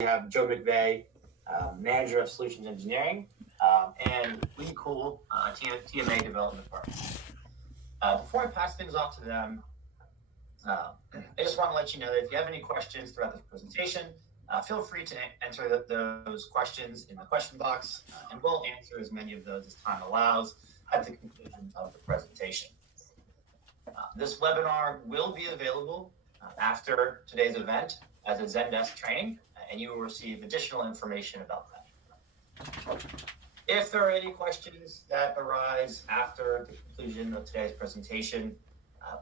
have Joe McVeigh, Manager of Solutions Engineering, and Lee Cool, TMA Development Partner. Before I pass things off to them, I just want to let you know that if you have any questions throughout this presentation, feel free to enter those questions in the question box, and we'll answer as many of those as time allows at the conclusion of the presentation. This webinar will be available after today's event as a Zendesk training, and you will receive additional information about that. If there are any questions that arise after the conclusion of today's presentation,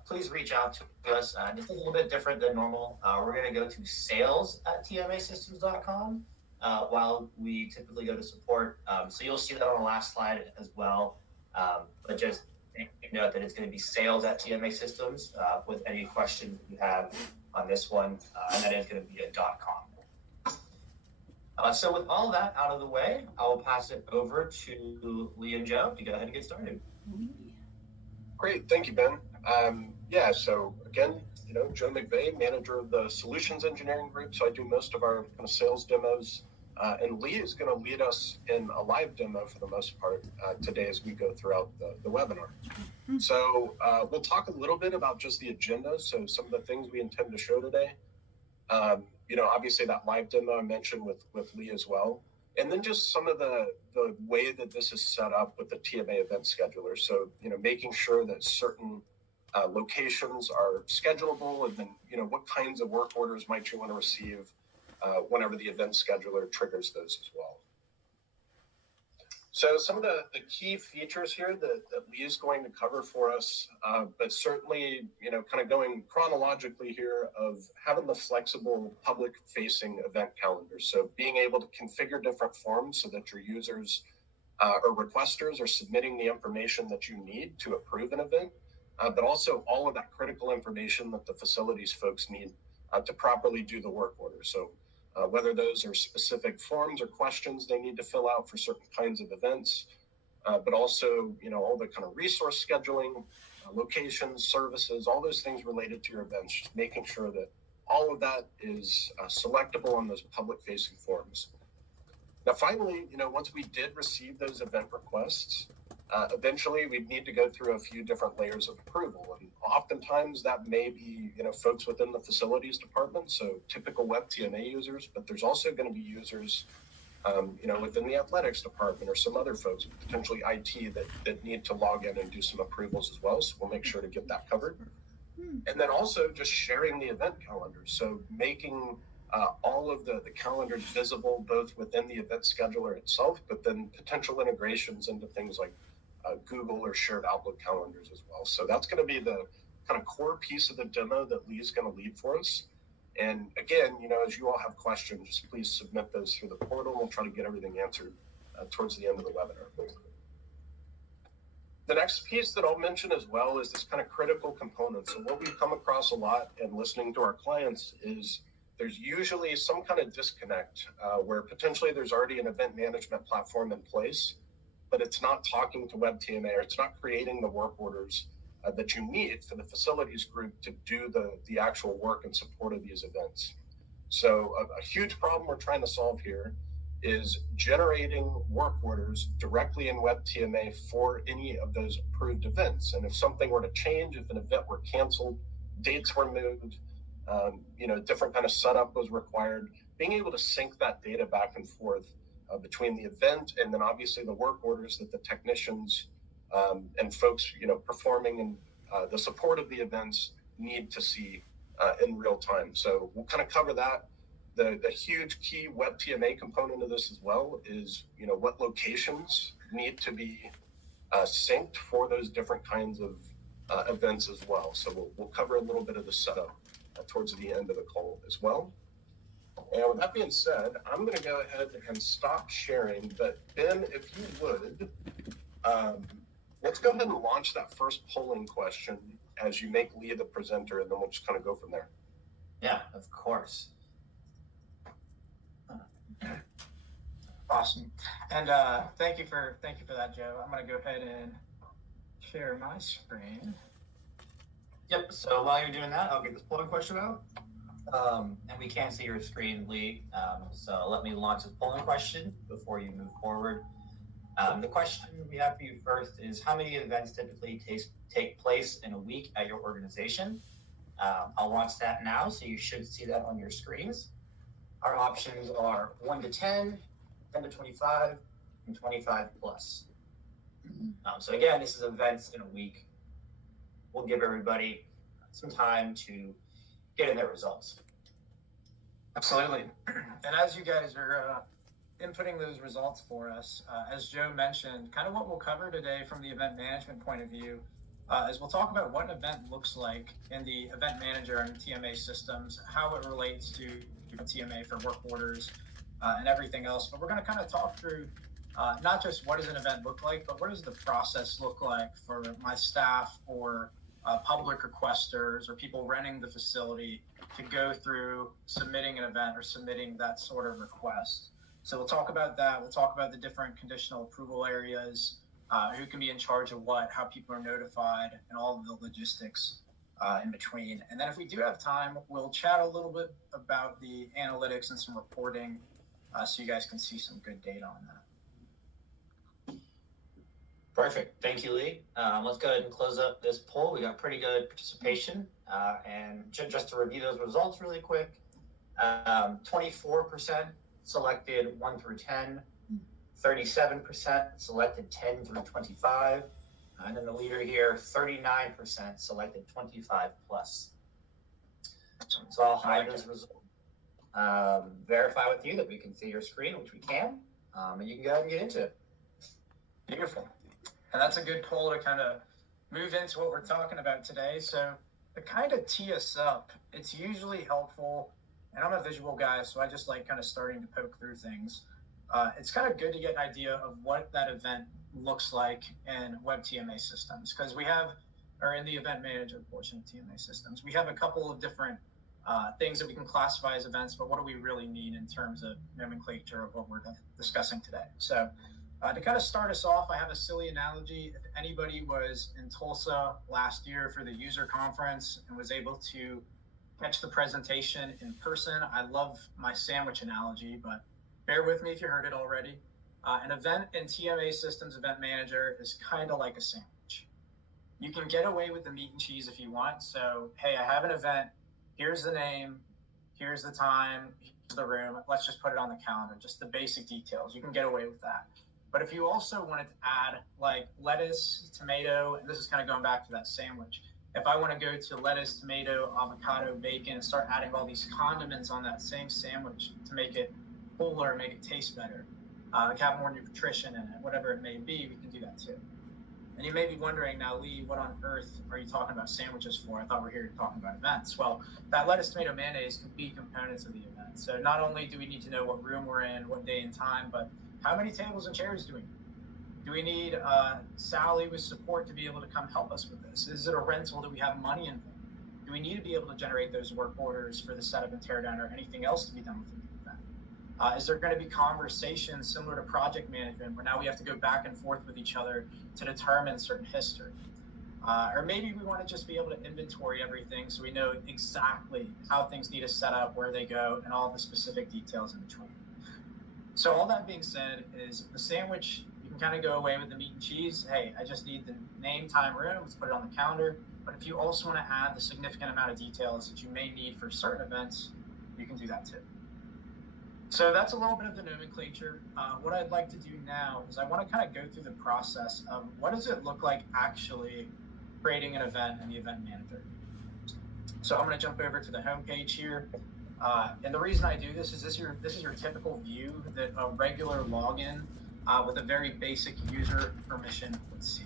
please reach out to us. This is a little bit different than normal. We're going to go to sales@tmasystems.com while we typically go to support. So you'll see that on the last slide as well. But just note that it's going to be sales@TMA Systems with any questions you have on this one, and that is going to be a .com. So with all that out of the way, I will pass it over to Lee and Joe to go ahead and get started. Great, thank you, Ben. So again, Joe McVeigh, manager of the Solutions Engineering Group. So I do most of our kind of sales demos, and Lee is going to lead us in a live demo for the most part today as we go throughout the webinar. So we'll talk a little bit about just the agenda. So some of the things we intend to show today. Obviously that live demo I mentioned with Lee as well. And then just some of the way that this is set up with the TMA event scheduler. So, making sure that certain locations are schedulable, and then, what kinds of work orders might you want to receive whenever the event scheduler triggers those as well. So some of the key features here that Lee is going to cover for us, but certainly, kind of going chronologically here of having the flexible public-facing event calendar. So being able to configure different forms so that your users or requesters are submitting the information that you need to approve an event, but also all of that critical information that the facilities folks need to properly do the work order. So whether those are specific forms or questions they need to fill out for certain kinds of events, but also, all the kind of resource scheduling, locations, services, all those things related to your events, just making sure that all of that is selectable on those public-facing forms. Now, finally, once we did receive those event requests, eventually we'd need to go through a few different layers of approval. And oftentimes that may be, folks within the facilities department, so typical web TMA users, but there's also going to be users, within the athletics department or some other folks, potentially IT that need to log in and do some approvals as well. So we'll make sure to get that covered. And then also just sharing the event calendar. So making all of the calendars visible both within the event scheduler itself, but then potential integrations into things like Google or shared Outlook calendars as well. So that's going to be the kind of core piece of the demo that Lee is going to lead for us. And again, as you all have questions, just please submit those through the portal. We'll try to get everything answered towards the end of the webinar. The next piece that I'll mention as well is this kind of critical component. So what we've come across a lot in listening to our clients is there's usually some kind of disconnect where potentially there's already an event management platform in place, but it's not talking to WebTMA, or it's not creating the work orders that you need for the facilities group to do the actual work and support of these events. So a huge problem we're trying to solve here is generating work orders directly in WebTMA for any of those approved events. And if something were to change, if an event were canceled, dates were moved, different kind of setup was required, being able to sync that data back and forth between the event and then obviously the work orders that the technicians and folks, performing in the support of the events need to see in real time. So we'll kind of cover that. The huge key web TMA component of this as well is, what locations need to be synced for those different kinds of events as well. So we'll cover a little bit of the setup towards the end of the call as well. And with that being said, I'm going to go ahead and stop sharing. But Ben, if you would, let's go ahead and launch that first polling question as you make Lee the presenter, and then we'll just kind of go from there. Yeah, of course. Awesome. And thank you for that, Joe. I'm going to go ahead and share my screen. Yep. So while you're doing that, I'll get this polling question out. And we can't see your screen, Lee. So let me launch this polling question before you move forward. The question we have for you first is, how many events typically take place in a week at your organization? I'll launch that now, so you should see that on your screens. Our options are 1 to 10, 10 to 25, and 25 plus. So again, this is events in a week. We'll give everybody some time to get in their results. Absolutely. And as you guys are inputting those results for us, as Joe mentioned, kind of what we'll cover today from the event management point of view is we'll talk about what an event looks like in the event manager and TMA systems, how it relates to TMA for work orders and everything else. But we're going to kind of talk through not just what does an event look like, but what does the process look like for my staff or public requesters or people renting the facility to go through submitting an event or submitting that sort of request. So we'll talk about that. We'll talk about the different conditional approval areas, who can be in charge of what, how people are notified, and all of the logistics in between. And then if we do have time, we'll chat a little bit about the analytics and some reporting so you guys can see some good data on that. Perfect. Thank you, Lee. Let's go ahead and close up this poll. We got pretty good participation. And just to review those results really quick, 24% selected 1 through 10, 37% selected 10 through 25, and then the leader here, 39% selected 25 plus. So I'll hide those results. Verify with you that we can see your screen, which we can, and you can go ahead and get into it. Beautiful. And that's a good poll to kind of move into what we're talking about today. So to kind of tee us up, it's usually helpful, and I'm a visual guy, so I just like kind of starting to poke through things. It's kind of good to get an idea of what that event looks like in web TMA systems, because we have, or in the event manager portion of TMA systems, we have a couple of different things that we can classify as events, but what do we really mean in terms of nomenclature of what we're discussing today? So to kind of start us off, I have a silly analogy. If anybody was in Tulsa last year for the user conference and was able to catch the presentation in person, I love my sandwich analogy, but bear with me if you heard it already. An event in TMA Systems Event Manager is kind of like a sandwich. You can get away with the meat and cheese if you want. So, hey, I have an event. Here's the name. Here's the time. Here's the room. Let's just put it on the calendar. Just the basic details. You can get away with that. But if you also wanted to add like lettuce, tomato, and this is kind of going back to that sandwich. If I want to go to lettuce, tomato, avocado, bacon, and start adding all these condiments on that same sandwich to make it fuller, make it taste better, have more nutrition in it, whatever it may be, we can do that too. And you may be wondering now, Lee, what on earth are you talking about sandwiches for? I thought we're here talking about events. Well, that lettuce, tomato, mayonnaise could be components of the event. So not only do we need to know what room we're in, what day and time, but how many tables and chairs do we need? Do we need Sally with support to be able to come help us with this? Is it a rental? Do we have money in it? Do we need to be able to generate those work orders for the setup and teardown or anything else to be done within the event? Is there going to be conversations similar to project management where now we have to go back and forth with each other to determine certain history? Or maybe we want to just be able to inventory everything so we know exactly how things need to set up, where they go, and all the specific details in between. So all that being said is the sandwich, you can kind of go away with the meat and cheese. Hey, I just need the name, time, room. Let's put it on the calendar. But if you also want to add the significant amount of details that you may need for certain events, you can do that too. So that's a little bit of the nomenclature. What I'd like to do now is I want to kind of go through the process of what does it look like actually creating an event in the event manager. So I'm going to jump over to the home page here. And the reason I do this is this is your typical view that a regular login with a very basic user permission would see.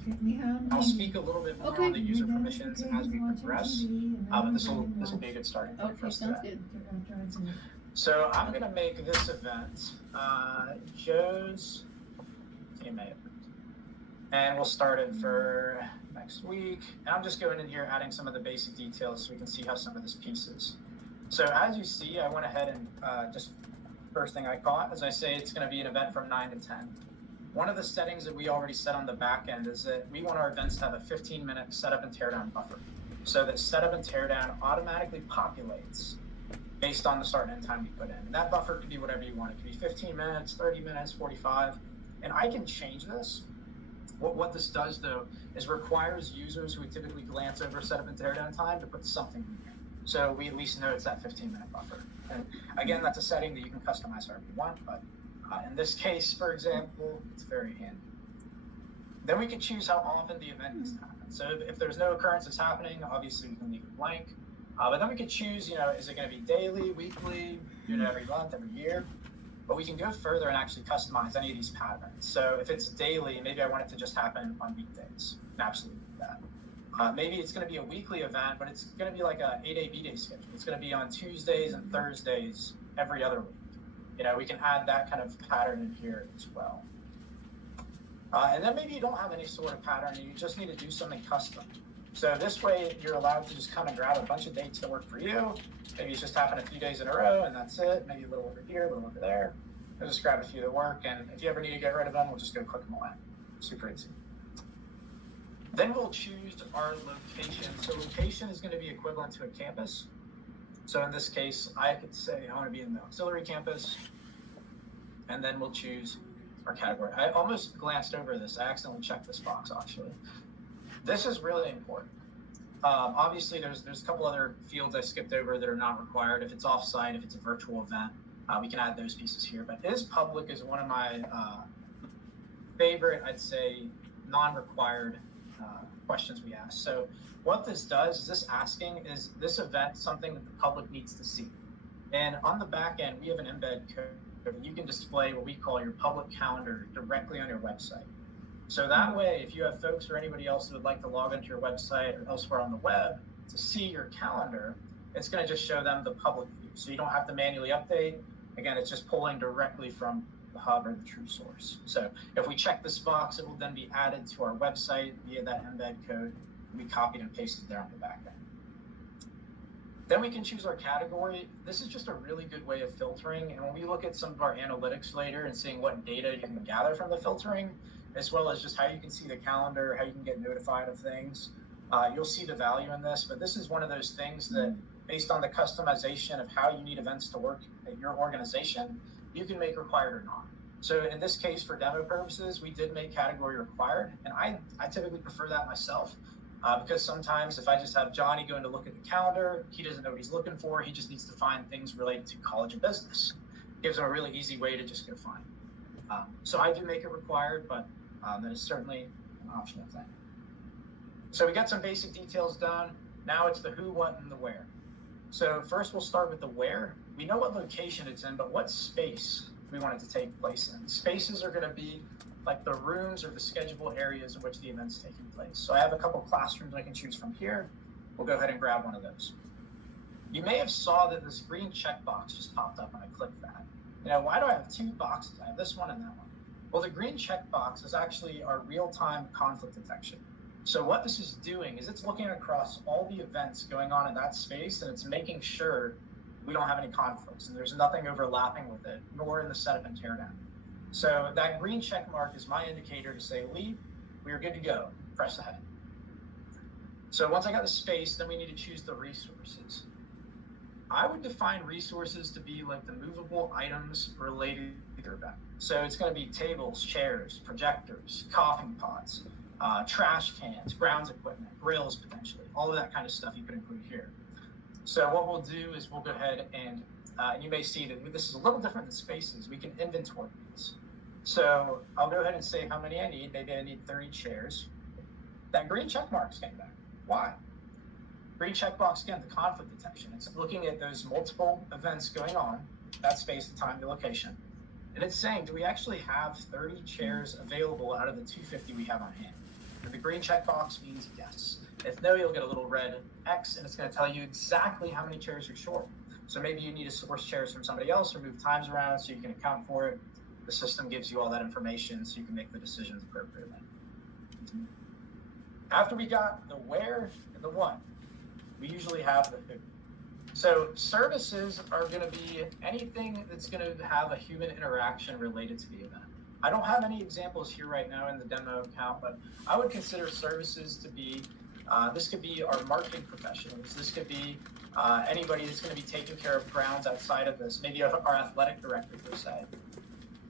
I'll speak a little bit more on the user permissions as we progress, but this will be a good starting point for us today. So I'm going to make this event Joe's TMA, and we'll start it for next week. And I'm just going in here adding some of the basic details so we can see how some of this pieces. So as you see, I went ahead and just first thing I caught, as I say, it's going to be an event from 9 to 10. One of the settings that we already set on the back end is that we want our events to have a 15-minute setup and teardown buffer, so that setup and teardown automatically populates based on the start and end time we put in. And that buffer could be whatever you want. It could be 15 minutes, 30 minutes, 45. And I can change this. What this does, though, is requires users who would typically glance over setup and teardown time to put something in here. So we at least know it's that 15-minute buffer. And again, that's a setting that you can customize however you want, but in this case, for example, it's very handy. Then we can choose how often the event needs to happen. So if there's no occurrence that's happening, obviously we can leave it blank. But then we could choose, is it going to be daily, weekly, every month, every year? But we can go further and actually customize any of these patterns. So if it's daily, maybe I want it to just happen on weekdays. Absolutely that. Maybe it's going to be a weekly event, but it's going to be like a A-Day, B-Day schedule. It's going to be on Tuesdays and Thursdays every other week. We can add that kind of pattern in here as well. And then maybe you don't have any sort of pattern and you just need to do something custom. So this way you're allowed to just kind of grab a bunch of dates that work for you. Maybe it's just happen a few days in a row and that's it. Maybe a little over here, a little over there. I'll just grab a few that work, and if you ever need to get rid of them, we'll just go click them away. Super easy. Then we'll choose our location. So location is going to be equivalent to a campus. So in this case, I could say I want to be in the auxiliary campus, and then we'll choose our category. I almost glanced over this. I accidentally checked this box, actually. This is really important. Obviously, there's a couple other fields I skipped over that are not required. If it's offsite, if it's a virtual event, we can add those pieces here. But is public is one of my favorite, I'd say, non-required questions we ask. So what this does is this asking, is this event something that the public needs to see? And on the back end, we have an embed code that you can display what we call your public calendar directly on your website. So that way, if you have folks or anybody else who would like to log into your website or elsewhere on the web to see your calendar, it's going to just show them the public view. So you don't have to manually update. Again, it's just pulling directly from the hub or the true source. So if we check this box, it will then be added to our website via that embed code. We copied and pasted there on the back end. Then we can choose our category. This is just a really good way of filtering. And when we look at some of our analytics later and seeing what data you can gather from the filtering, as well as just how you can see the calendar, how you can get notified of things, you'll see the value in this. But this is one of those things that, based on the customization of how you need events to work at your organization, you can make required or not. So in this case, for demo purposes, we did make category required. And I typically prefer that myself because sometimes if I just have Johnny going to look at the calendar, he doesn't know what he's looking for. He just needs to find things related to college and business. It gives him a really easy way to just go find. So I do make it required, but that is certainly an optional thing. So we got some basic details done. Now it's the who, what, and the where. So first we'll start with the where. We know what location it's in, but what space we want it to take place in. Spaces are going to be like the rooms or the schedulable areas in which the event's taking place. So I have a couple classrooms I can choose from here. We'll go ahead and grab one of those. You may have saw that this green checkbox just popped up when I clicked that. Why do I have two boxes? I have this one and that one. Well, the green checkbox is actually our real-time conflict detection. So what this is doing is it's looking across all the events going on in that space, and it's making sure we don't have any conflicts and there's nothing overlapping with it, nor in the setup and teardown. So that green check mark is my indicator to say, Lee, we are good to go. Press ahead. So once I got the space, then we need to choose the resources. I would define resources to be like the movable items related to your event. So it's going to be tables, chairs, projectors, coffee pots, trash cans, grounds equipment, grills potentially, all of that kind of stuff you could include here. So what we'll do is we'll go ahead and you may see that this is a little different than spaces. We can inventory these. So I'll go ahead and say how many I need. Maybe I need 30 chairs. That green check mark's came back. Why? Green checkbox, again, the conflict detection. It's looking at those multiple events going on, that space, the time, the location. And it's saying, do we actually have 30 chairs available out of the 250 we have on hand? And the green checkbox means yes. If no, you'll get a little red X, and it's going to tell you exactly how many chairs you're short. So maybe you need to source chairs from somebody else or move times around so you can account for it. The system gives you all that information so you can make the decisions appropriately. After we got the where and the what, we usually have the who. So services are going to be anything that's going to have a human interaction related to the event. I don't have any examples here right now in the demo account, but I would consider services to be This could be our marketing professionals. This could be anybody that's going to be taking care of grounds outside of this, maybe our athletic director per se.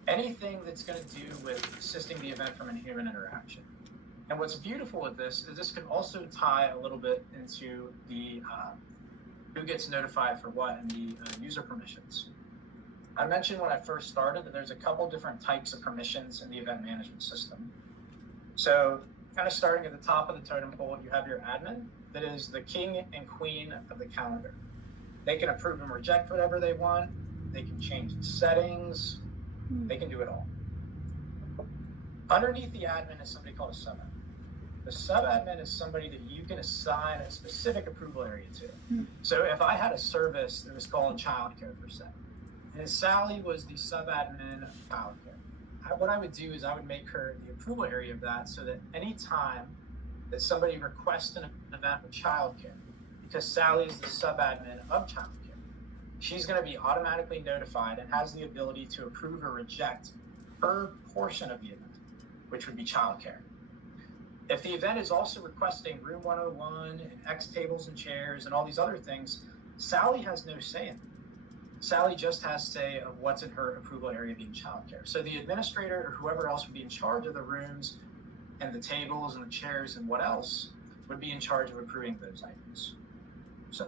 Anything that's going to do with assisting the event from a human interaction. And what's beautiful with this is this can also tie a little bit into the who gets notified for what and the user permissions. I mentioned when I first started that there's a couple different types of permissions in the event management system. So kind of starting at the top of the totem pole, you have your admin that is the king and queen of the calendar. They can approve and reject whatever they want. They can change the settings. They can do it all. Underneath the admin is somebody called a sub-admin. The sub-admin is somebody that you can assign a specific approval area to. So if I had a service that was called childcare per se, and Sally was the sub-admin of childcare, what I would do is I would make her the approval area of that so that any time that somebody requests an event with childcare, because Sally is the sub-admin of childcare, she's going to be automatically notified and has the ability to approve or reject her portion of the event, which would be childcare. If the event is also requesting room 101 and X tables and chairs and all these other things, Sally has no say in it. Sally just has say of what's in her approval area being childcare. So the administrator or whoever else would be in charge of the rooms and the tables and the chairs and what else would be in charge of approving those items. So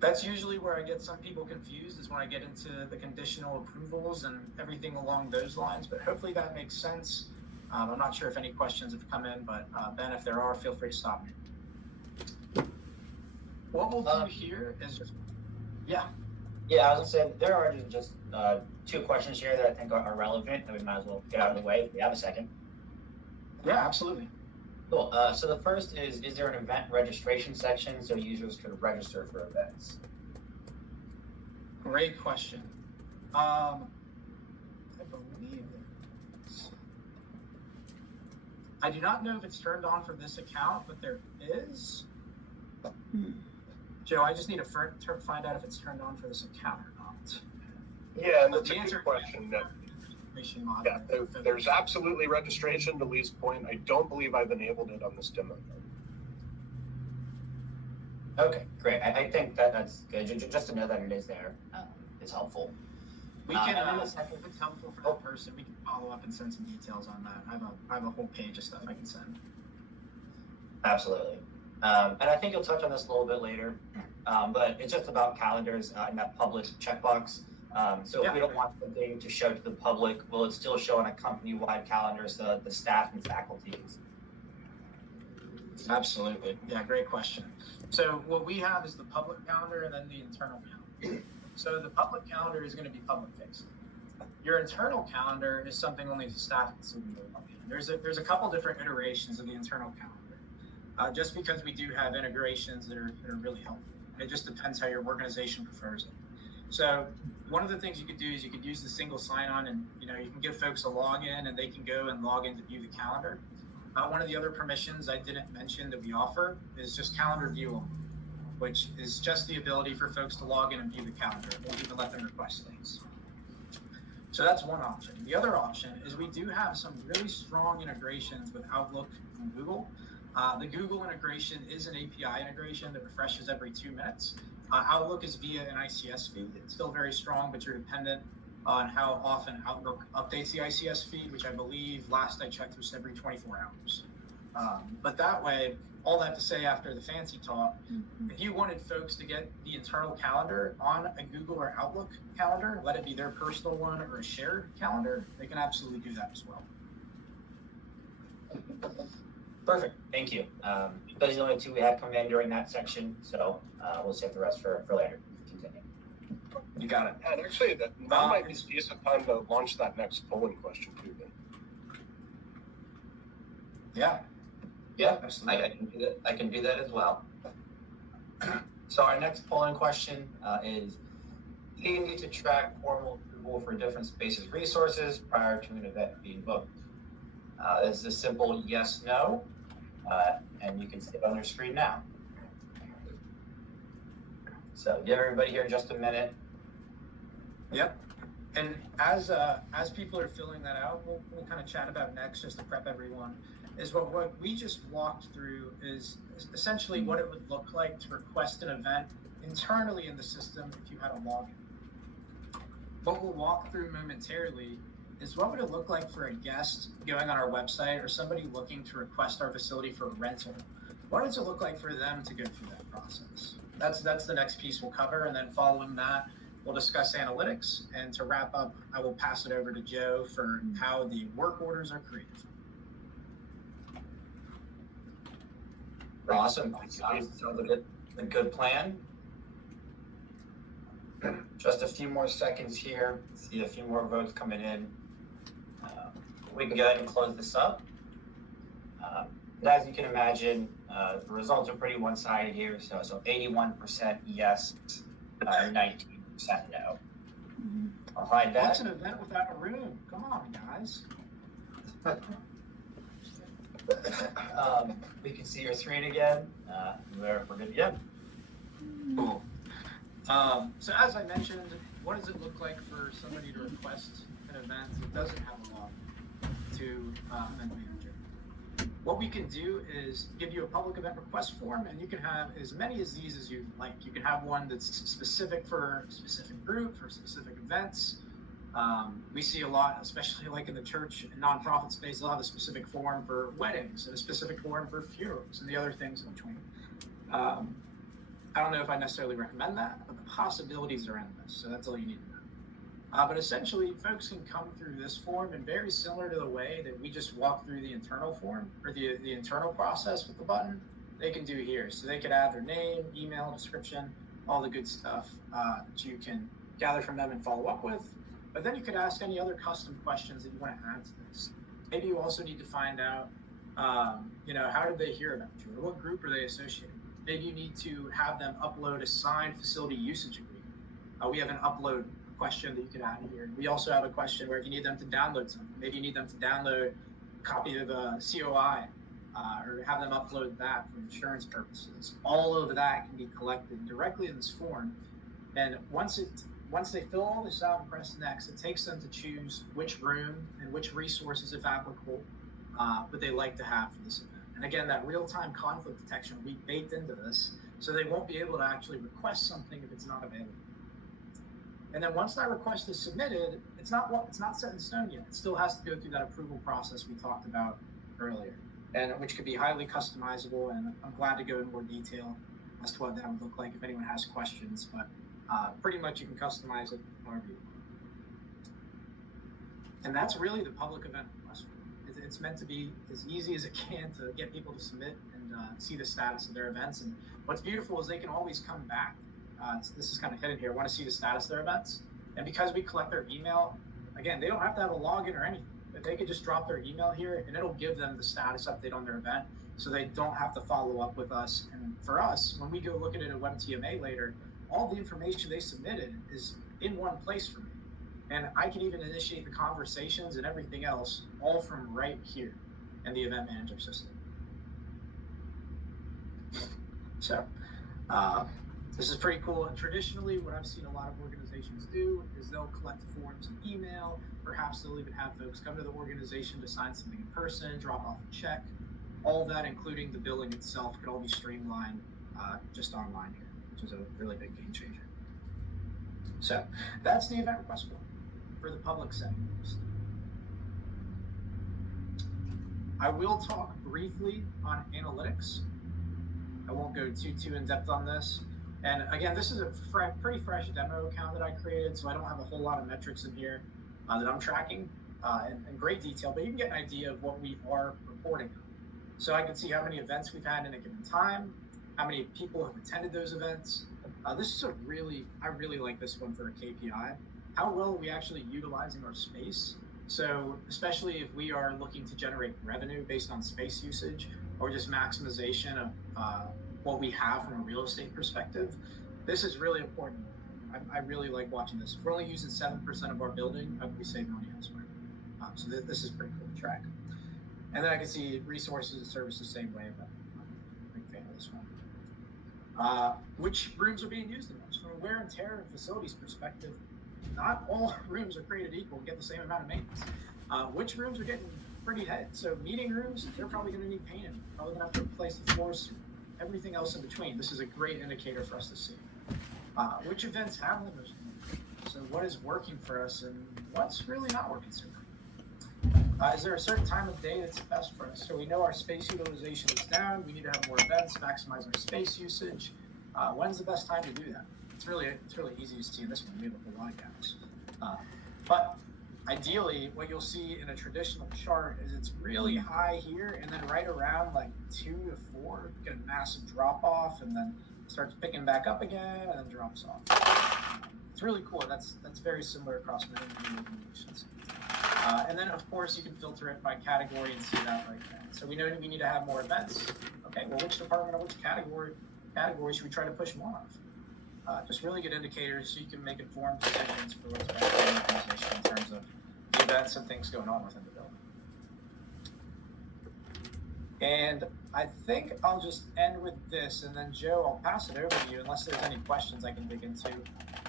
that's usually where I get some people confused, is when I get into the conditional approvals and everything along those lines, but hopefully that makes sense. I'm not sure if any questions have come in, but Ben, if there are, feel free to stop me. What we'll do here is just, Yeah, I was gonna say there are just two questions here that I think are relevant that we might as well get out of the way if we have a second. Yeah, absolutely. Cool. So the first is there an event registration section so users could register for events? Great question. I believe there is. I do not know if it's turned on for this account, but there is. Joe, I just need to find out if it's turned on for this account or not. Yeah, and But that's the a answer good question. Yeah, There's absolutely registration, to Lee's point. I don't believe I've enabled it on this demo. Okay, great. I think that's good. Just to know that it is there is helpful. We can, and then the if it's helpful for that person, we can follow up and send some details on that. I have a whole page of stuff I can send. Absolutely. And I think you'll touch on this a little bit later, but it's just about calendars in that publish checkbox. So if we don't want something to show to the public, will it still show on a company-wide calendar so that the staff and faculty? Absolutely. Yeah, great question. So what we have is the public calendar and then the internal calendar. So the public calendar is going to be public facing. Your internal calendar is something only the staff can see. There's a couple different iterations of the internal calendar. Just because we do have integrations that are really helpful. It just depends how your organization prefers it. So one of the things you could do is you could use the single sign-on, and you can give folks a login and they can go and log in to view the calendar. One of the other permissions I didn't mention that we offer is just calendar view only, which is just the ability for folks to log in and view the calendar. It won't even let them request things. So that's one option. The other option is we do have some really strong integrations with Outlook and Google. The Google integration is an API integration that refreshes every 2 minutes. Outlook is via an ICS feed. It's still very strong, but you're dependent on how often Outlook updates the ICS feed, which I believe last I checked was every 24 hours. But that way, all that to say after the fancy talk, if you wanted folks to get the internal calendar on a Google or Outlook calendar, let it be their personal one or a shared calendar, they can absolutely do that as well. Perfect, thank you. Those are the only two we had come in during that section, so we'll save the rest for later. Continue. You got it. And actually, that might be a decent time to launch that next polling question too, then. Yeah, absolutely. I can do that as well. So our next polling question is, do you need to track formal approval for different spaces resources prior to an event being booked? This is a simple yes, no, and you can see it on your screen now. So give everybody here just a minute. Yep. And as people are filling that out, we'll kind of chat about next just to prep everyone. is what we just walked through is essentially what it would look like to request an event internally in the system if you had a login. What we'll walk through momentarily is what would it look like for a guest going on our website or somebody looking to request our facility for rental. What does it look like for them to go through that process? That's the next piece we'll cover, and then following that, we'll discuss analytics. And to wrap up, I will pass it over to Joe for how the work orders are created. Awesome. Sounds like a good plan. Just a few more seconds here. See a few more votes coming in. We can go ahead and close this up. But as you can imagine, the results are pretty one-sided here. So 81% yes, 19% no. I'll hide that. What's an event without a room? Come on, guys. We can see your screen again. We're good to go. Cool. So as I mentioned, what does it look like for somebody to request an event that doesn't have a login to Event Manager? What we can do is give you a public event request form, and you can have as many as these as you like. You can have one that's specific for a specific group, for specific events. We see a lot, especially like in the church and nonprofit space, they'll have a specific form for weddings and a specific form for funerals and the other things in between. I don't know if I necessarily recommend that, but the possibilities are endless, so that's all you need to know. But essentially, folks can come through this form, and very similar to the way that we just walk through the internal form, or the internal process with the button, they can do here. So they could add their name, email, description, all the good stuff that you can gather from them and follow up with. But then you could ask any other custom questions that you want to add to this. Maybe you also need to find out, how did they hear about you? Or what group are they associated with? Maybe you need to have them upload a signed facility usage agreement. We have an upload question that you can add here. We also have a question where if you need them to download something, maybe you need them to download a copy of a COI or have them upload that for insurance purposes. All of that can be collected directly in this form. And once they fill all this out and press next, it takes them to choose which room and which resources, if applicable, would they like to have for this event. And again, that real-time conflict detection will be baked into this, so they won't be able to actually request something if it's not available. And then once that request is submitted, it's not set in stone yet. It still has to go through that approval process we talked about earlier, and which could be highly customizable. And I'm glad to go in more detail as to what that would look like if anyone has questions. But pretty much you can customize it however you want. And that's really the public event request. It's meant to be as easy as it can to get people to submit and see the status of their events. And what's beautiful is they can always come back. This is kind of hidden here. Want to see the status of their events. And because we collect their email, again, they don't have to have a login or anything, but they could just drop their email here and it'll give them the status update on their event, so they don't have to follow up with us. And for us, when we go look at it in WebTMA later, all the information they submitted is in one place for me. And I can even initiate the conversations and everything else all from right here in the Event Manager system. So this is pretty cool. And traditionally, what I've seen a lot of organizations do is they'll collect forms and email. Perhaps they'll even have folks come to the organization to sign something in person, drop off a check. All of that, including the billing itself, could all be streamlined just online here, which is a really big game changer. So that's the event request form for the public setting. I will talk briefly on analytics. I won't go too in depth on this. And again, this is a pretty fresh demo account that I created, so I don't have a whole lot of metrics in here that I'm tracking in great detail, but you can get an idea of what we are reporting on. So I can see how many events we've had in a given time, how many people have attended those events. This is I really like this one for a KPI. How well are we actually utilizing our space? So especially if we are looking to generate revenue based on space usage or just maximization of what we have from a real estate perspective, this is really important. I really like watching this. If we're only using 7% of our building, how can we save money elsewhere? So this is pretty cool to track. And then I can see resources and services same way, but I'm a big fan of this one. Which rooms are being used the most? From a wear and tear and facilities perspective, not all rooms are created equal and get the same amount of maintenance. Which rooms are getting pretty heavy. So meeting rooms, they're probably going to need painting. Probably going to have to replace the floors, everything else in between. This is a great indicator for us to see. Which events have those? So what is working for us and what's really not working so well? Is there a certain time of day that's best for us? So we know our space utilization is down. We need to have more events, maximize our space usage. When's the best time to do that? It's really easy to see in this one. We have a lot of gaps. But ideally, what you'll see in a traditional chart is it's really high here, and then right around like 2 to 4, get a massive drop off, and then starts picking back up again, and then drops off. It's really cool. That's very similar across many organizations. And then, of course, you can filter it by category and see that right there. So we know we need to have more events. Okay, well, which department or which category should we try to push more of? Just really good indicators so you can make informed decisions for what's best for the organization in terms of the events and things going on within the building. And I think I'll just end with this, and then Joe, I'll pass it over to you unless there's any questions I can dig into.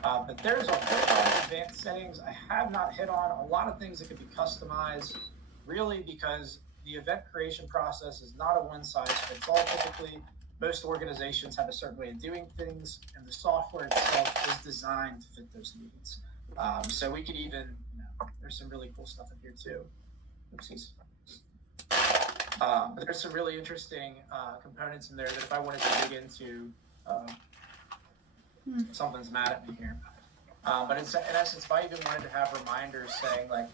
But there's a whole lot of advanced settings I have not hit on. A lot of things that could be customized, really, because the event creation process is not a one-size-fits-all typically. Most organizations have a certain way of doing things, and the software itself is designed to fit those needs. So we could even, there's some really cool stuff in here too. Oopsies. But there's some really interesting components in there that if I wanted to dig into, something's mad at me here. But in essence, if I even wanted to have reminders saying like,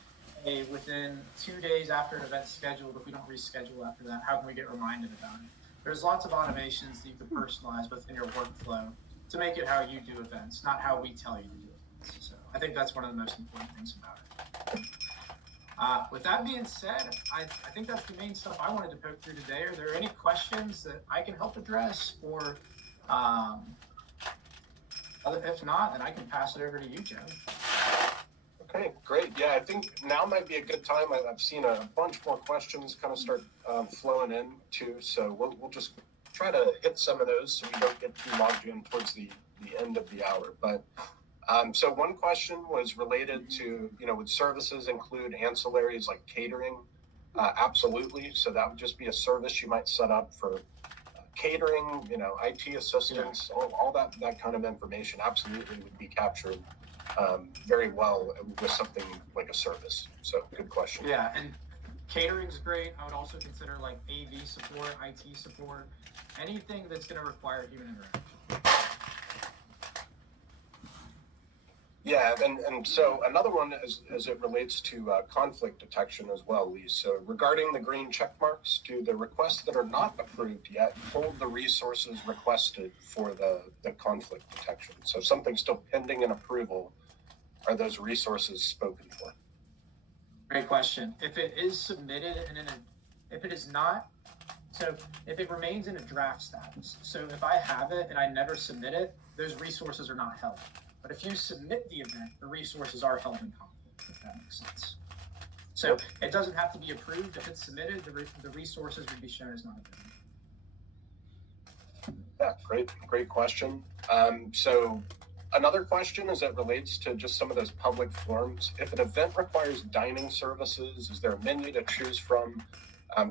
hey, within 2 days after an event's scheduled, if we don't reschedule after that, how can we get reminded about it? There's lots of automations that you can personalize within your workflow to make it how you do events, not how we tell you to do events. So I think that's one of the most important things about it. With that being said, I think that's the main stuff I wanted to poke through today. Are there any questions that I can help address? Or if not, then I can pass it over to you, Joe. Okay, great. Yeah, I think now might be a good time. I've seen a bunch more questions kind of start flowing in too. So we'll just try to hit some of those so we don't get too logged in towards the end of the hour. But so one question was related to, would services include ancillaries like catering? Absolutely. So that would just be a service you might set up for catering, IT assistance, all that kind of information absolutely would be captured very well with something like a service. So good question. Yeah, and catering's great. I would also consider like AV support, IT support, anything that's going to require human interaction. Yeah, and so another one as it relates to conflict detection as well, Lee. So regarding the green check marks, do the requests that are not approved yet hold the resources requested for the conflict detection? So if something's still pending an approval, are those resources spoken for? Great question. If it is submitted if it is not, so if it remains in a draft status, so if I have it and I never submit it, those resources are not held. But if you submit the event, the resources are held in conflict, if that makes sense. So it doesn't have to be approved. If it's submitted, the resources would be shown as not available. Yeah, great question. So another question as it relates to just some of those public forums. If an event requires dining services, is there a menu to choose from?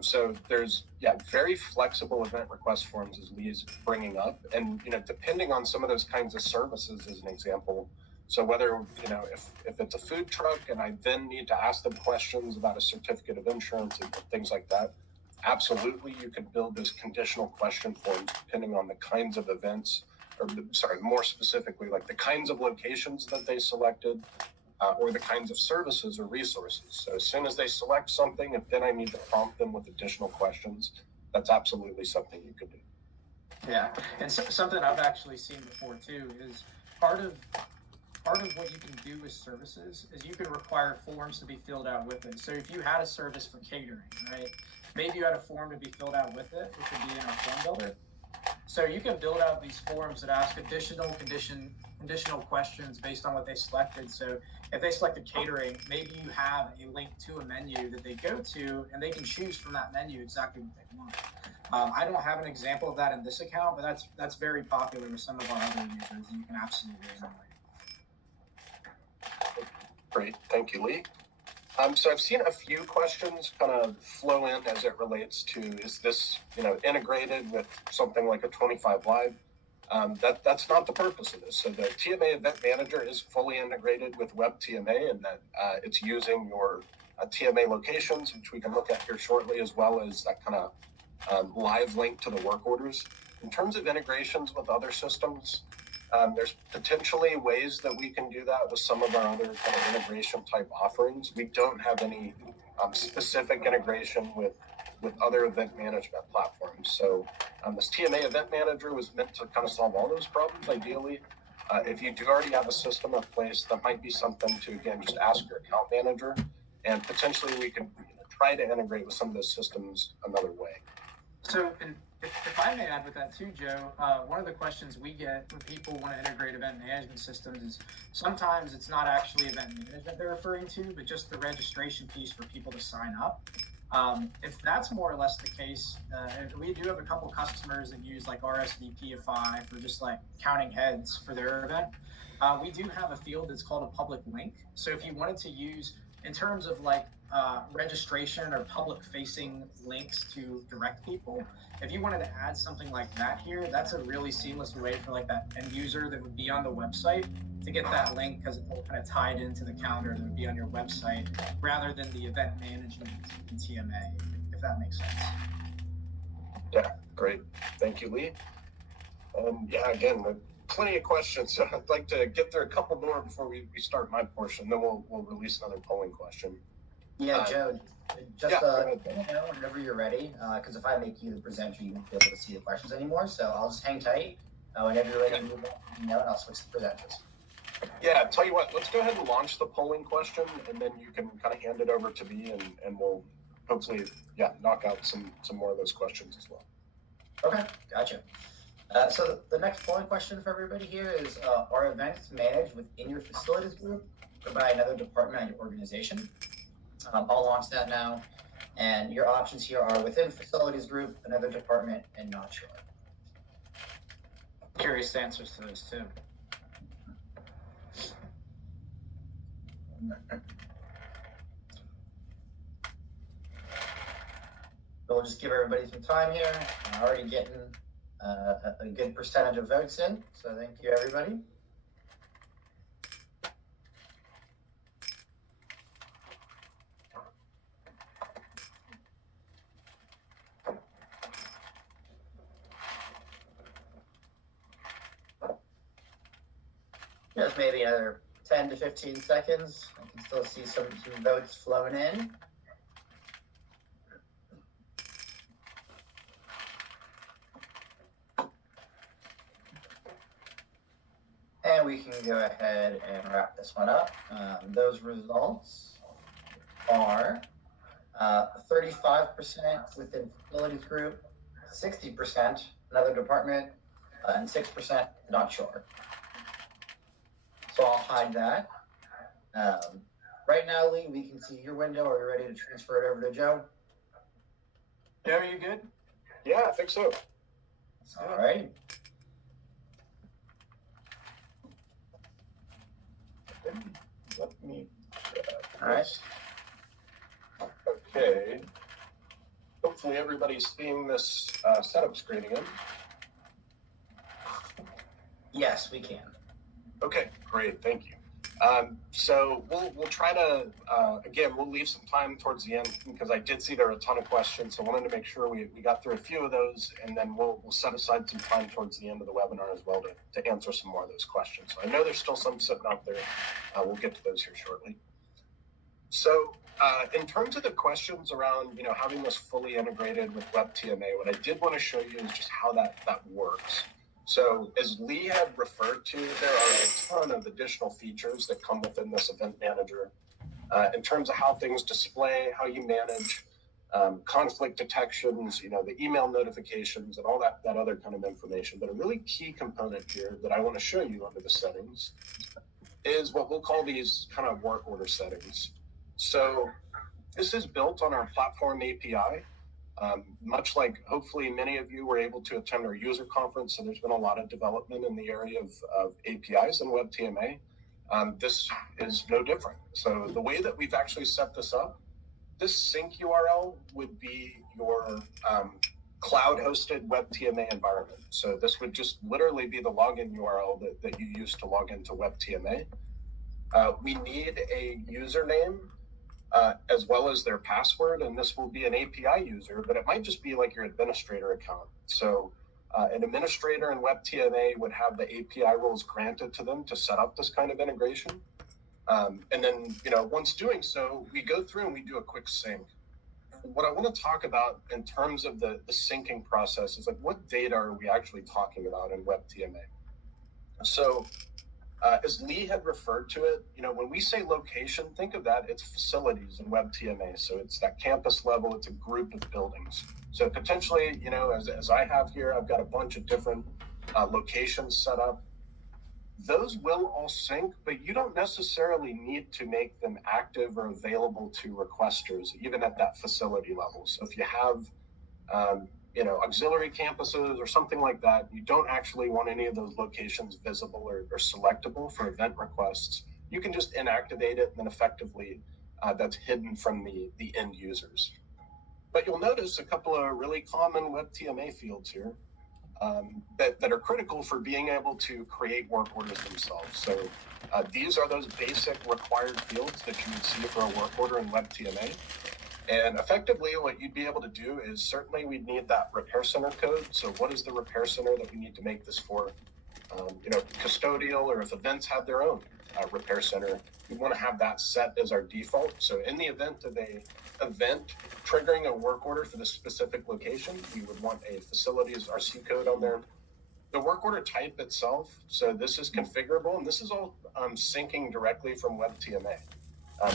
So there's, very flexible event request forms as Lee is bringing up. And, depending on some of those kinds of services as an example. So whether, if it's a food truck and I then need to ask them questions about a certificate of insurance and things like that, absolutely you could build those conditional question forms depending on the kinds of events, more specifically, like the kinds of locations that they selected, or the kinds of services or resources. So as soon as they select something, if then I need to prompt them with additional questions, that's absolutely something you could do. Yeah, and something I've actually seen before too is part of what you can do with services is you can require forms to be filled out with it. So if you had a service for catering, right, maybe you had a form to be filled out with it, which would be in our form builder. So you can build out these forms that ask additional questions based on what they selected. So if they selected catering, maybe you have a link to a menu that they go to, and they can choose from that menu exactly what they want. I don't have an example of that in this account, but that's very popular with some of our other users, and you can absolutely emulate. Great, thank you, Lee. So I've seen a few questions kind of flow in as it relates to, is this, integrated with something like a 25 Live? That's not the purpose of this. So the TMA Event Manager is fully integrated with WebTMA, and that it's using your TMA locations, which we can look at here shortly, as well as that kind of live link to the work orders. In terms of integrations with other systems, there's potentially ways that we can do that with some of our other kind of integration type offerings. We don't have any specific integration with other event management platforms. So this TMA Event Manager was meant to kind of solve all those problems ideally. If you do already have a system in place, that might be something to, again, just ask your account manager, and potentially we can try to integrate with some of those systems another way. So, and if I may add with that too, Joe, one of the questions we get when people want to integrate event management systems is sometimes it's not actually event management they're referring to, but just the registration piece for people to sign up. If that's more or less the case, we do have a couple customers that use like RSVPify for just like counting heads for their event. We do have a field that's called a public link. So if you wanted to use, in terms of like registration or public facing links to direct people, if you wanted to add something like that here, that's a really seamless way for like that end user that would be on the website to get that link, because it'll kind of tie it into the calendar that would be on your website rather than the event management in TMA, if that makes sense. Yeah, great. Thank you, Lee. Yeah, again, plenty of questions. So I'd like to get through a couple more before we start my portion. Then we'll release another polling question. Yeah, Joe, just go whenever you're ready, because if I make you the presenter, you won't be able to see the questions anymore. So I'll just hang tight. Whenever you're ready to move on, and I'll switch to presenters. Yeah, tell you what, let's go ahead and launch the polling question, and then you can kind of hand it over to me, and we'll hopefully, knock out some more of those questions as well. Okay, gotcha. So the next polling question for everybody here is, are events managed within your facilities group or by another department at your organization? I'll launch that now. And your options here are within facilities group, another department, and not sure. Curious answers to those too. So we'll just give everybody some time here. I'm already getting a good percentage of votes in, so thank you, everybody. Just maybe another 10 to 15 seconds. I can still see some votes flowing in. And we can go ahead and wrap this one up. Those results are 35% within facilities group, 60% another department, and 6% not sure. So I'll hide that. Right now, Lee, we can see your window. Are you ready to transfer it over to Joe? Joe, are you good? Yeah, I think so. All right. Let me. All right. Okay. Hopefully everybody's seeing this setup screen again. Yes, we can. Okay, great, thank you. So we'll try to, again, we'll leave some time towards the end because I did see there were a ton of questions. So I wanted to make sure we got through a few of those, and then we'll set aside some time towards the end of the webinar as well to answer some more of those questions. So I know there's still some sitting out there. We'll get to those here shortly. So in terms of the questions around, having this fully integrated with WebTMA, what I did want to show you is just how that works. So as Lee had referred to, there are a ton of additional features that come within this event manager in terms of how things display, how you manage conflict detections, the email notifications and all that other kind of information. But a really key component here that I want to show you under the settings is what we'll call these kind of work order settings. So this is built on our platform API. Much like hopefully many of you were able to attend our user conference, so there's been a lot of development in the area of APIs and WebTMA. This is no different. So the way that we've actually set this up, this sync URL would be your cloud-hosted WebTMA environment. So this would just literally be the login URL that you use to log into WebTMA. We need a username as well as their password, and this will be an API user, but it might just be like your administrator account. So an administrator in WebTMA would have the API roles granted to them to set up this kind of integration. And then, once doing so, we go through and we do a quick sync. What I want to talk about in terms of the syncing process is like, what data are we actually talking about in WebTMA? So as Lee had referred to it, when we say location, think of that, it's facilities in WebTMA. So it's that campus level, it's a group of buildings. So potentially, as I have here, I've got a bunch of different locations set up. Those will all sync, but you don't necessarily need to make them active or available to requesters, even at that facility level. So if you have, auxiliary campuses or something like that, you don't actually want any of those locations visible or selectable for event requests. You can just inactivate it, and then effectively that's hidden from the end users. But you'll notice a couple of really common WebTMA fields here. That are critical for being able to create work orders themselves. So these are those basic required fields that you would see for a work order in WebTMA. And effectively, what you'd be able to do is certainly we'd need that repair center code. So what is the repair center that we need to make this for? Custodial, or if events have their own repair center, we want to have that set as our default. So in the event of a event triggering a work order for the specific location, we would want a facilities RC code on there. The work order type itself, so this is configurable, and this is all syncing directly from WebTMA.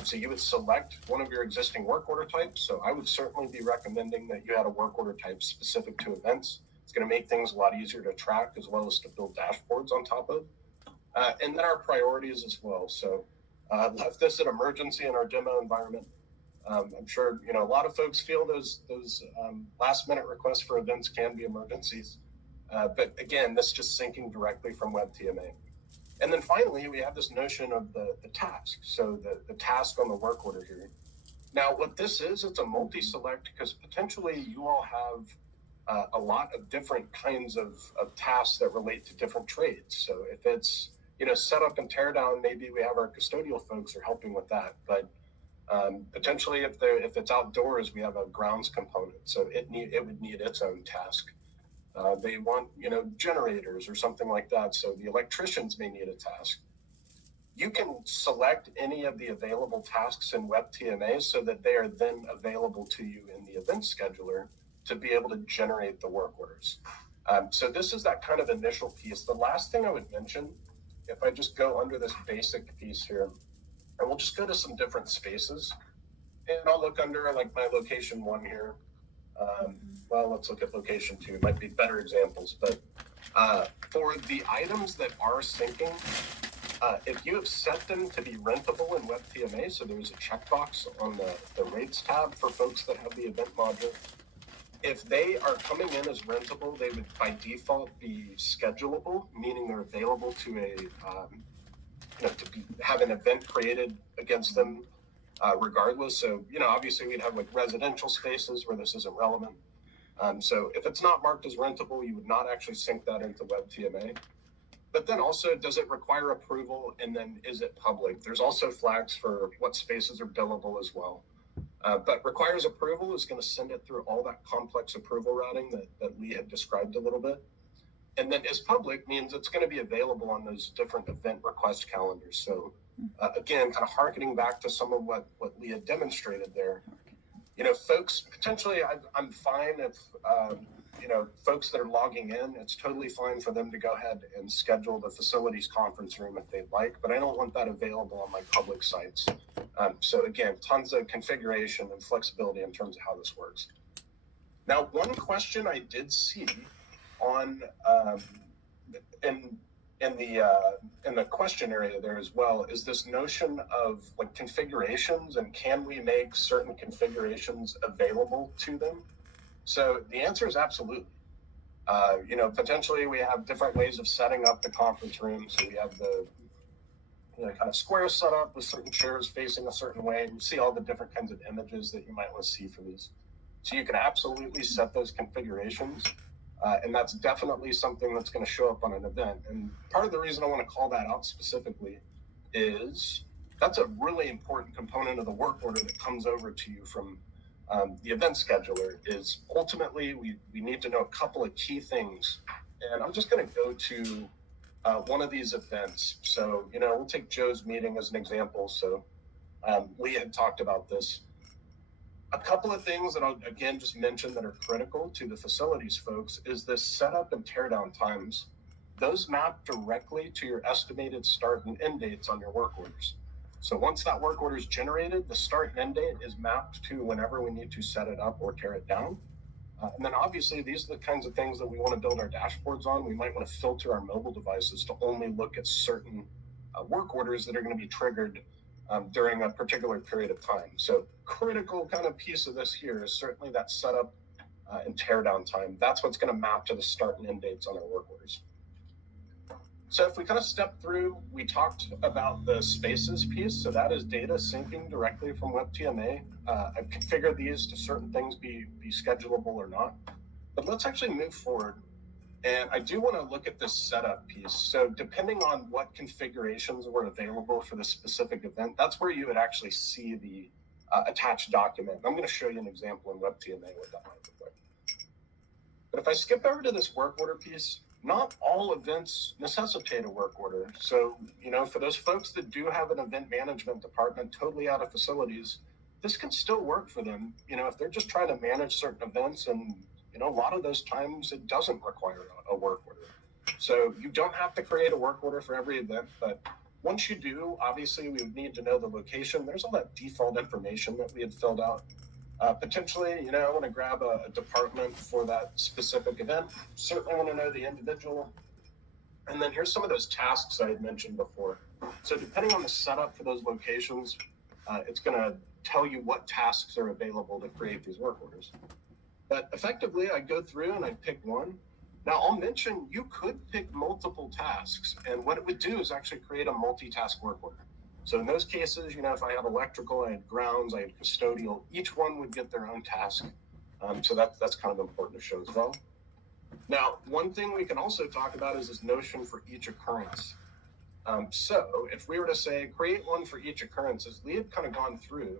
So you would select one of your existing work order types. So I would certainly be recommending that you had a work order type specific to events. It's going to make things a lot easier to track as well as to build dashboards on top of. And then our priorities as well. So left this at emergency in our demo environment. I'm sure a lot of folks feel those last minute requests for events can be emergencies. But again, this is just syncing directly from WebTMA. And then finally, we have this notion of the task. So the task on the work order here. Now, what this is, it's a multi-select because potentially you all have a lot of different kinds of tasks that relate to different trades. So if it's set up and tear down, maybe we have our custodial folks are helping with that. But potentially, if it's outdoors, we have a grounds component, so it would need its own task. They want generators or something like that, so the electricians may need a task. You can select any of the available tasks in WebTMA so that they are then available to you in the event scheduler to be able to generate the work orders. So this is that kind of initial piece. The last thing I would mention, if I just go under this basic piece here, and we'll just go to some different spaces, and I'll look under like my location 1 here. Well, let's look at location 2. Might be better examples, but for the items that are syncing, if you have set them to be rentable in WebTMA, so there's a checkbox on the rates tab for folks that have the event module. If they are coming in as rentable, they would by default be schedulable, meaning they're available to have an event created against them regardless. So, obviously we'd have like residential spaces where this isn't relevant. So if it's not marked as rentable, you would not actually sync that into WebTMA. But then also, does it require approval? And then is it public? There's also flags for what spaces are billable as well. But requires approval is going to send it through all that complex approval routing that Lee had described a little bit. And then is public means it's going to be available on those different event request calendars. So again, kind of harkening back to some of what Lee had demonstrated there. Folks, potentially I'm fine if, folks that are logging in, it's totally fine for them to go ahead and schedule the facilities conference room if they'd like, but I don't want that available on my public sites. So again, tons of configuration and flexibility in terms of how this works. Now, one question I did see on in the question area there as well is this notion of like configurations, and can we make certain configurations available to them? So the answer is absolutely. Potentially we have different ways of setting up the conference room. So we have kind of square setup with certain chairs facing a certain way. And you see all the different kinds of images that you might want to see for these. So you can absolutely set those configurations. And that's definitely something that's going to show up on an event. And part of the reason I want to call that out specifically is that's a really important component of the work order that comes over to you from the event scheduler. Is ultimately we need to know a couple of key things. And I'm just going to go to one of these events. So, we'll take Joe's meeting as an example. So Lee had talked about this. A couple of things that I'll again just mention that are critical to the facilities folks is this setup and teardown times. Those map directly to your estimated start and end dates on your work orders. So once that work order is generated, the start and end date is mapped to whenever we need to set it up or tear it down. And then obviously these are the kinds of things that we want to build our dashboards on. We might want to filter our mobile devices to only look at certain work orders that are going to be triggered during a particular period of time. So critical kind of piece of this here is certainly that setup and teardown time. That's what's going to map to the start and end dates on our work orders. So if we kind of step through, we talked about the spaces piece. So that is data syncing directly from WebTMA. I've configured these to certain things be schedulable or not. But let's actually move forward. And I do want to look at this setup piece. So depending on what configurations were available for the specific event, that's where you would actually see the attached document. I'm going to show you an example in WebTMA what that might look like. But if I skip over to this work order piece, not all events necessitate a work order. So, for those folks that do have an event management department totally out of facilities, this can still work for them. If they're just trying to manage certain events, and a lot of those times it doesn't require a work order. So you don't have to create a work order for every event, but once you do, obviously we would need to know the location. There's all that default information that we had filled out. Potentially, I want to grab a department for that specific event. Certainly want to know the individual. And then here's some of those tasks I had mentioned before. So depending on the setup for those locations, it's going to tell you what tasks are available to create these work orders. But effectively, I go through and I pick one. Now, I'll mention you could pick multiple tasks. And what it would do is actually create a multitask work order. So in those cases, if I have electrical, I had grounds, I had custodial, each one would get their own task. So that's kind of important to show as well. Now, one thing we can also talk about is this notion for each occurrence. So if we were to say, create one for each occurrence, as Lee had kind of gone through,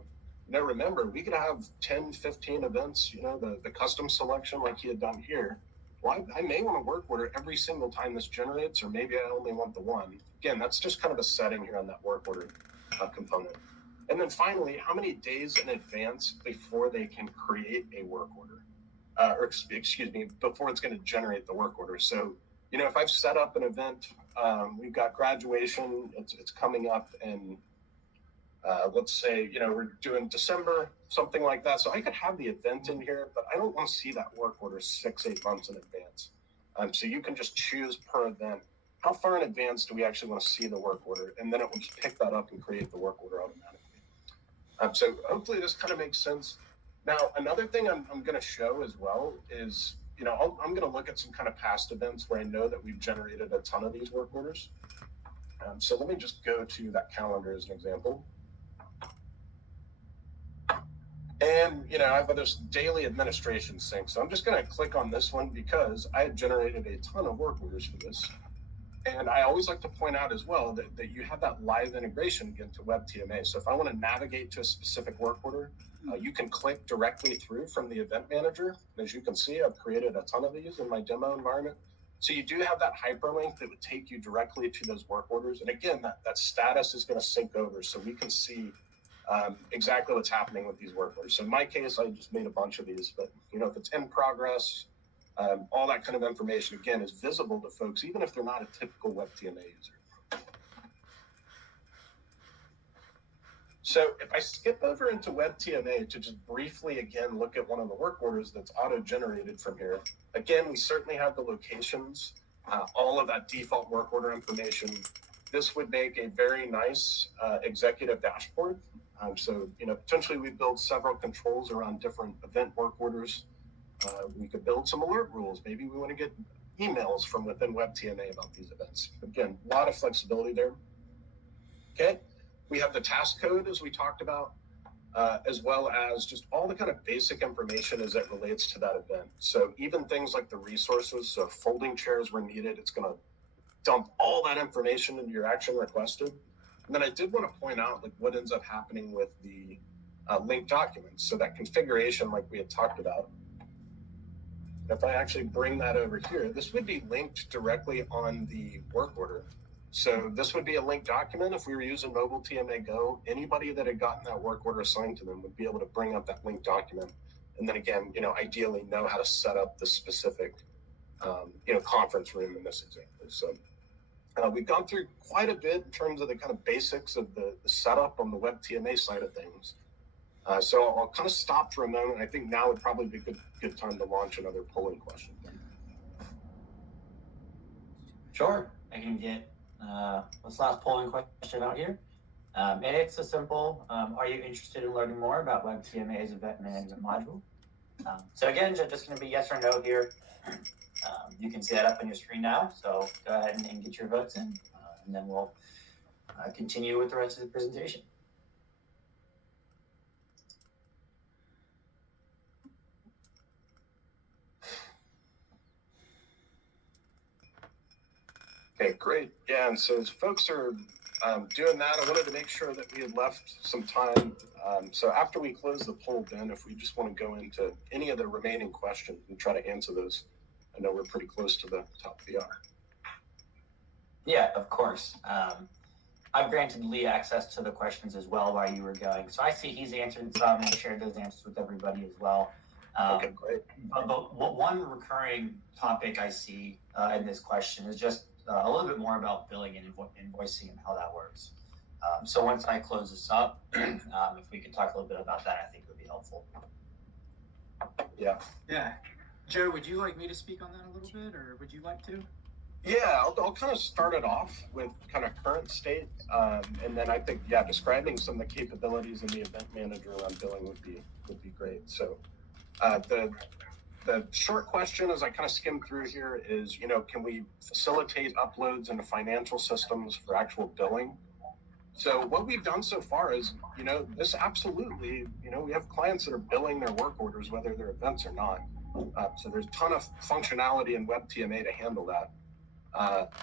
remember, we could have 10, 15 events, the custom selection like he had done here. Well, I may want a work order every single time this generates, or maybe I only want the one. Again, that's just kind of a setting here on that work order component. And then finally, how many days in advance before they can create a work order? Before it's going to generate the work order. So, if I've set up an event, we've got graduation, it's coming up, and let's say, we're doing December, something like that. So I could have the event in here, but I don't want to see that work order 6-8 months in advance. So you can just choose per event. How far in advance do we actually want to see the work order? And then it will just pick that up and create the work order automatically. So hopefully this kind of makes sense. Now, another thing I'm going to show as well is, I'm going to look at some kind of past events where I know that we've generated a ton of these work orders. So let me just go to that calendar as an example. And, I have this daily administration sync. So I'm just going to click on this one because I had generated a ton of work orders for this. And I always like to point out as well that you have that live integration again to WebTMA. So if I want to navigate to a specific work order, you can click directly through from the event manager. As you can see, I've created a ton of these in my demo environment. So you do have that hyperlink that would take you directly to those work orders. And again, that status is going to sync over so we can see exactly what's happening with these work orders. So in my case, I just made a bunch of these, but if it's in progress, all that kind of information, again, is visible to folks, even if they're not a typical WebTMA user. So if I skip over into WebTMA to just briefly, again, look at one of the work orders that's auto-generated from here, again, we certainly have the locations, all of that default work order information. This would make a very nice executive dashboard. So, potentially we build several controls around different event work orders. We could build some alert rules. Maybe we want to get emails from within WebTMA about these events. Again, a lot of flexibility there. Okay, we have the task code as we talked about, as well as just all the kind of basic information as it relates to that event. So even things like the resources, so if folding chairs were needed, it's going to dump all that information into your action requested. And then I did want to point out like what ends up happening with the linked documents. So that configuration, like we had talked about, if I actually bring that over here, this would be linked directly on the work order. So this would be a linked document. If we were using Mobile TMA Go, anybody that had gotten that work order assigned to them would be able to bring up that linked document. And then again, ideally know how to set up the specific, conference room in this example. So we've gone through quite a bit in terms of the kind of basics of the setup on the web TMA side of things. So I'll kind of stop for a moment. I think now would probably be a good time to launch another polling question. Sure, I can get this last polling question out here. And it's a simple, are you interested in learning more about WebTMA's event management module? So again, just going to be yes or no here. You can see that up on your screen now, so go ahead and get your votes in, and then we'll continue with the rest of the presentation. Okay, great. Yeah, and so as folks are doing that, I wanted to make sure that we had left some time. So after we close the poll, Ben, if we just want to go into any of the remaining questions and try to answer those. I know we're pretty close to the top of the hour. Yeah, of course. I've granted Lee access to the questions as well while you were going. So I see he's answered some and shared those answers with everybody as well. Okay, great. But one recurring topic I see in this question is just a little bit more about billing and invoicing and how that works. So once I close this up, if we could talk a little bit about that, I think it would be helpful. Yeah. Yeah. Joe, would you like me to speak on that a little bit, or would you like to? Yeah, I'll kind of start it off with kind of current state, and then I think describing some of the capabilities in the event manager around billing would be great. So the short question as I kind of skim through here is, can we facilitate uploads into financial systems for actual billing? So what we've done so far is, this absolutely, we have clients that are billing their work orders, whether they're events or not. So there's a ton of functionality in WebTMA to handle that.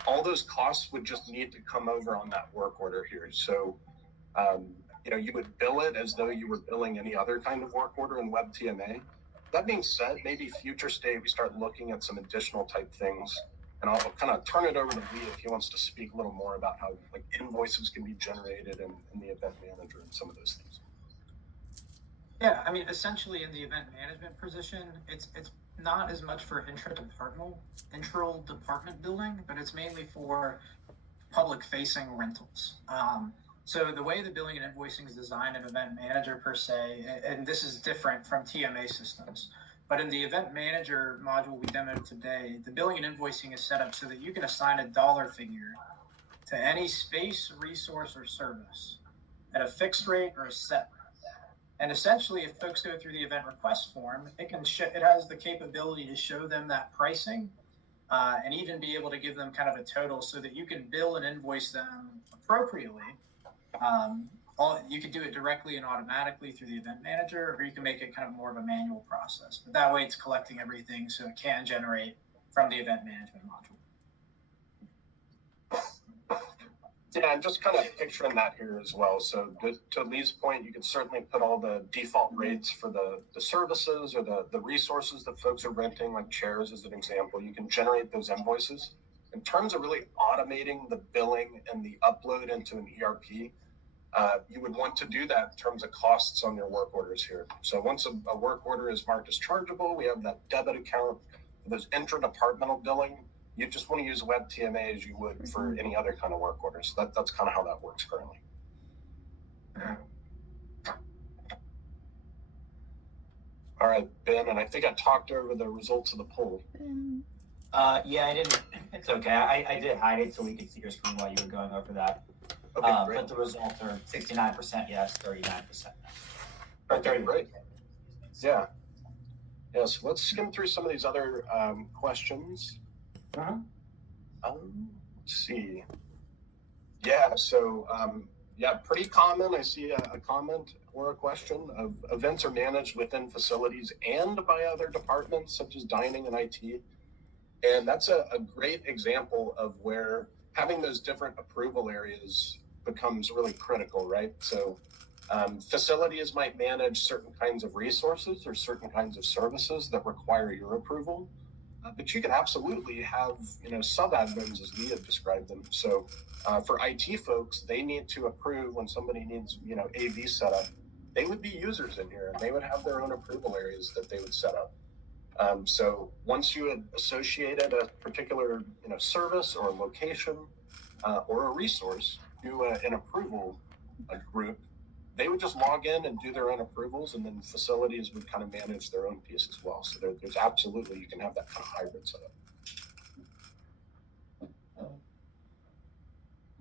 All those costs would just need to come over on that work order here. So, you would bill it as though you were billing any other kind of work order in WebTMA. That being said, maybe future state, we start looking at some additional type things. And I'll kind of turn it over to Lee if he wants to speak a little more about how like invoices can be generated in the event manager and some of those things. Yeah, I mean, essentially in the event management position, it's not as much for intra-department billing, but it's mainly for public-facing rentals. So the way the billing and invoicing is designed in Event Manager per se, and this is different from TMA systems, but in the Event Manager module we demoed today, the billing and invoicing is set up so that you can assign a dollar figure to any space, resource, or service at a fixed rate or a set rate. And essentially, if folks go through the event request form, it has the capability to show them that pricing and even be able to give them kind of a total so that you can bill and invoice them appropriately. You can do it directly and automatically through the event manager, or you can make it kind of more of a manual process. But that way it's collecting everything so it can generate from the event management module. Yeah, I'm just kind of picturing that here as well. So to Lee's point, you could certainly put all the default rates for the services or the resources that folks are renting, like chairs as an example. You can generate those invoices. In terms of really automating the billing and the upload into an ERP, you would want to do that in terms of costs on your work orders here. So once a work order is marked as chargeable, we have that debit account for those intra-departmental billing. You just want to use WebTMA as you would for any other kind of work order. So that's kind of how that works currently. All right, Ben, and I think I talked over the results of the poll. Yeah, I didn't. It's okay. I did hide it so we could see your screen while you were going over that. Okay, great. But the results are 69% yes, 39% no. Or 30%. Great. Yeah. Yes. Let's skim through some of these other questions. Let's see. Yeah. So yeah, pretty common. I see a comment or a question of events are managed within facilities and by other departments such as dining and IT. And that's a great example of where having those different approval areas becomes really critical, right? So facilities might manage certain kinds of resources or certain kinds of services that require your approval. But you can absolutely have, sub-admins as Leah described them. So for IT folks, they need to approve when somebody needs, AV setup. They would be users in here and they would have their own approval areas that they would set up. So once you had associated a particular, service or location or a resource to an approval group, they would just log in and do their own approvals, and then facilities would kind of manage their own piece as well. So there's absolutely, you can have that kind of hybrid setup.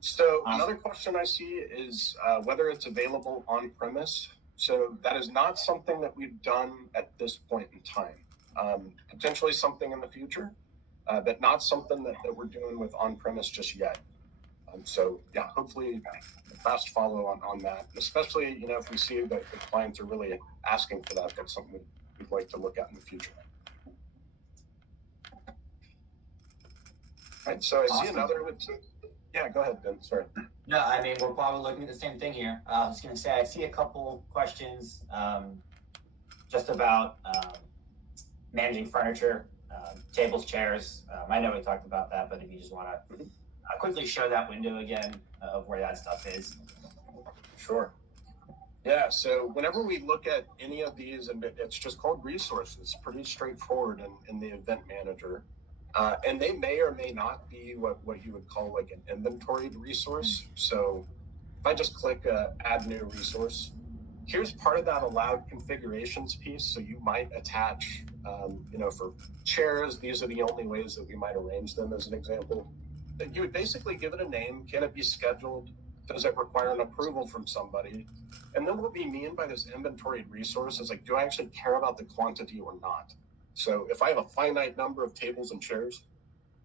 So another question I see is whether it's available on premise. So that is not something that we've done at this point in time. Potentially something in the future, but not something that we're doing with on premise just yet. So yeah, hopefully fast follow on that, especially, if we see that the clients are really asking for that, that's something we'd like to look at in the future. All right, so I see another with, yeah, go ahead, Ben, sorry. No, I mean, we're probably looking at the same thing here. I was going to say, I see a couple questions just about managing furniture, tables, chairs. I know we talked about that, but if you just want to quickly show that window again of where that stuff is. Sure. Yeah, so whenever we look at any of these, and it's just called resources, pretty straightforward in the event manager. And they may or may not be what you would call like an inventoried resource. So if I just click add new resource, here's part of that allowed configurations piece. So you might attach, for chairs, these are the only ways that we might arrange them as an example. You would basically give it a name. Can it be scheduled? Does it require an approval from somebody? And then what we mean by this inventoried resource is like, do I actually care about the quantity or not? So if I have a finite number of tables and chairs,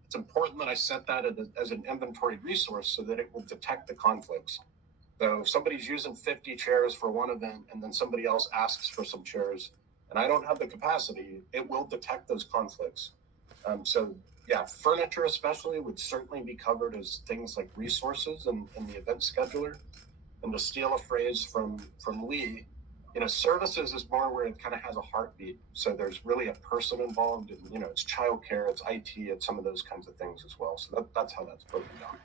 it's important that I set that as an inventoried resource so that it will detect the conflicts. So if somebody's using 50 chairs for one event and then somebody else asks for some chairs and I don't have the capacity, it will detect those conflicts. So yeah, furniture especially would certainly be covered as things like resources in the event scheduler. And to steal a phrase from Lee, services is more where it kind of has a heartbeat. So there's really a person involved, and it's childcare, it's IT, it's some of those kinds of things as well. So that's how that's broken down.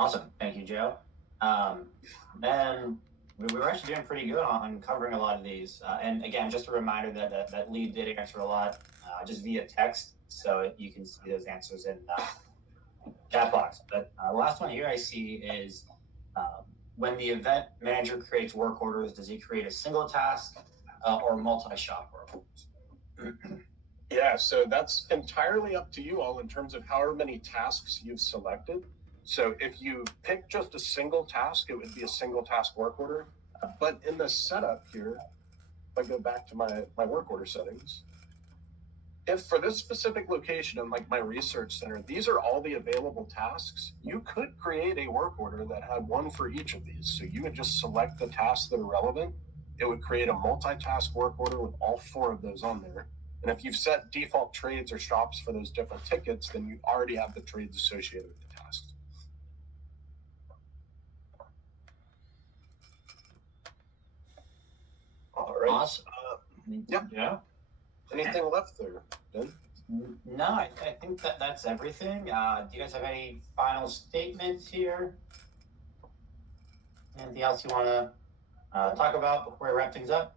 Awesome, thank you, Joe. Then we were actually doing pretty good on covering a lot of these. And again, just a reminder that Lee did answer a lot just via text, so you can see those answers in chat box. But the last one here I see is when the event manager creates work orders, does he create a single task or multi-shop work orders? Yeah, so that's entirely up to you all in terms of however many tasks you've selected. So if you pick just a single task, it would be a single task work order. But in the setup here, if I go back to my work order settings, if for this specific location in like my research center, these are all the available tasks, you could create a work order that had one for each of these. So you would just select the tasks that are relevant. It would create a multitask work order with all 4 of those on there. And if you've set default trades or shops for those different tickets, then you already have the trades associated with the tasks. All right. Awesome. Yeah. Anything left there, Ben? No, I think that's everything. Do you guys have any final statements here? Anything else you want to talk about before we wrap things up?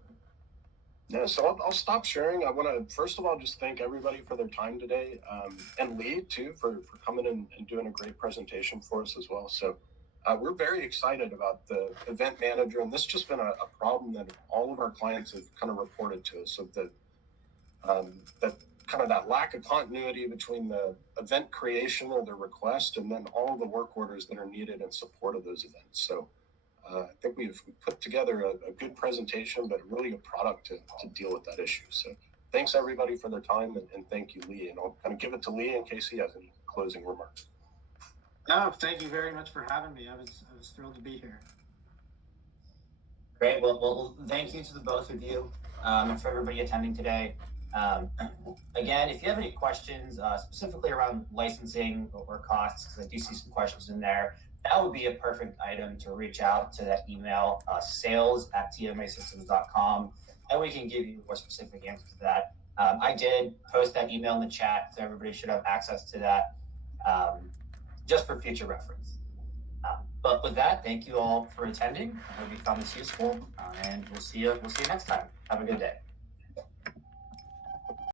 Yeah, so I'll stop sharing. I want to, first of all, just thank everybody for their time today, and Lee, too, for coming in and doing a great presentation for us as well. So we're very excited about the event manager, and this has just been a problem that all of our clients have kind of reported to us, of that kind of that lack of continuity between the event creation or the request and then all the work orders that are needed in support of those events. So I think we've put together a good presentation, but really a product to deal with that issue. So thanks everybody for their time, and thank you, Lee. And I'll kind of give it to Lee in case he has any closing remarks. No, thank you very much for having me. I was thrilled to be here. Great. Well, thank you to the both of you and for everybody attending today. Again, if you have any questions specifically around licensing or costs, because I do see some questions in there, that would be a perfect item to reach out to that email, sales@tmasystems.com, and we can give you more specific answers to that. I did post that email in the chat, so everybody should have access to that just for future reference. But with that, thank you all for attending. I hope you found this useful, and we'll see you next time. Have a good day.